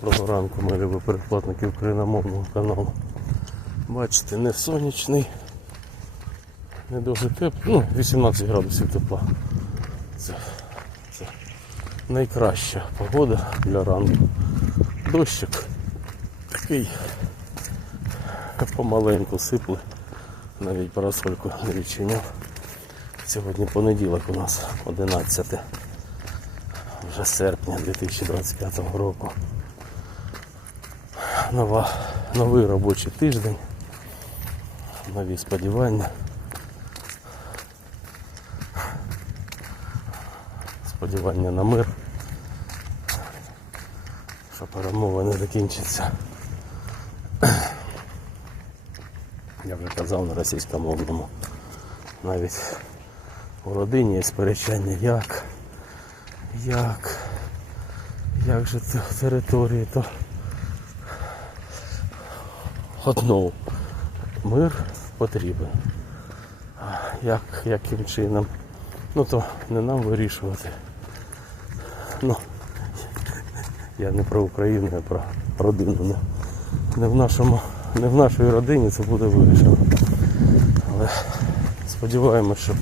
Доброго ранку, мої любі передплатники україномовного каналу. Бачите, не сонячний, не дуже тепло, ну, 18 градусів тепла. Це, це найкраща погода для ранку. Дощик такий помаленьку сипле, навіть парасольку не відчиняв. Сьогодні понеділок у нас 11 вже серпня 2025 року. Нова, новий робочий тиждень, нові сподівання. Сподівання на мир, що перемови не закінчаться. Я вже казав на російськомовному. Навіть у родині є сперечання як, як, як же це території, то одно мир потрібен. А Як, яким чином? Ну то не нам вирішувати. Ну, я не про Україну, я про родину. Не, в нашому, не в нашій родині це буде вирішено. Але сподіваємось, що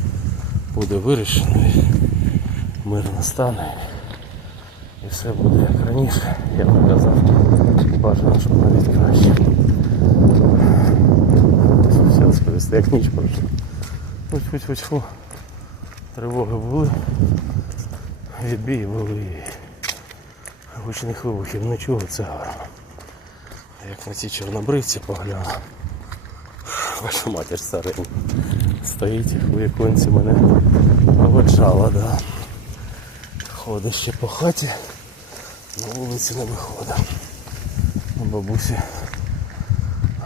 буде вирішено і мир настане. І все буде як раніше, я би казав. Бажано, щоб навіть краще. Все як ніч пройшла. Ось, ось, ось, фу. Тривоги були. Відбії були. Гучних вибухів не чули, це гарно. Як на ці чорнобривці погляну. Ваша матір старенька. Стоїть у віконці мене проводжала, да. Ходить ще по хаті, на вулиці не виходить. Бабусі.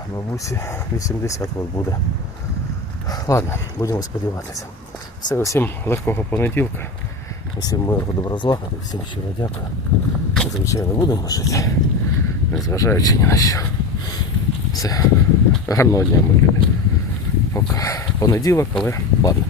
Бабусі 80 от буде. Ладно, будемо сподіватися. Все, усім легкого понеділка. Усім миру, добра злагоди, всім щиро дякую. Звичайно, будемо жити, незважаючи ні на що. Все, гарного дня, ми люди. Поки понеділок, але ладно.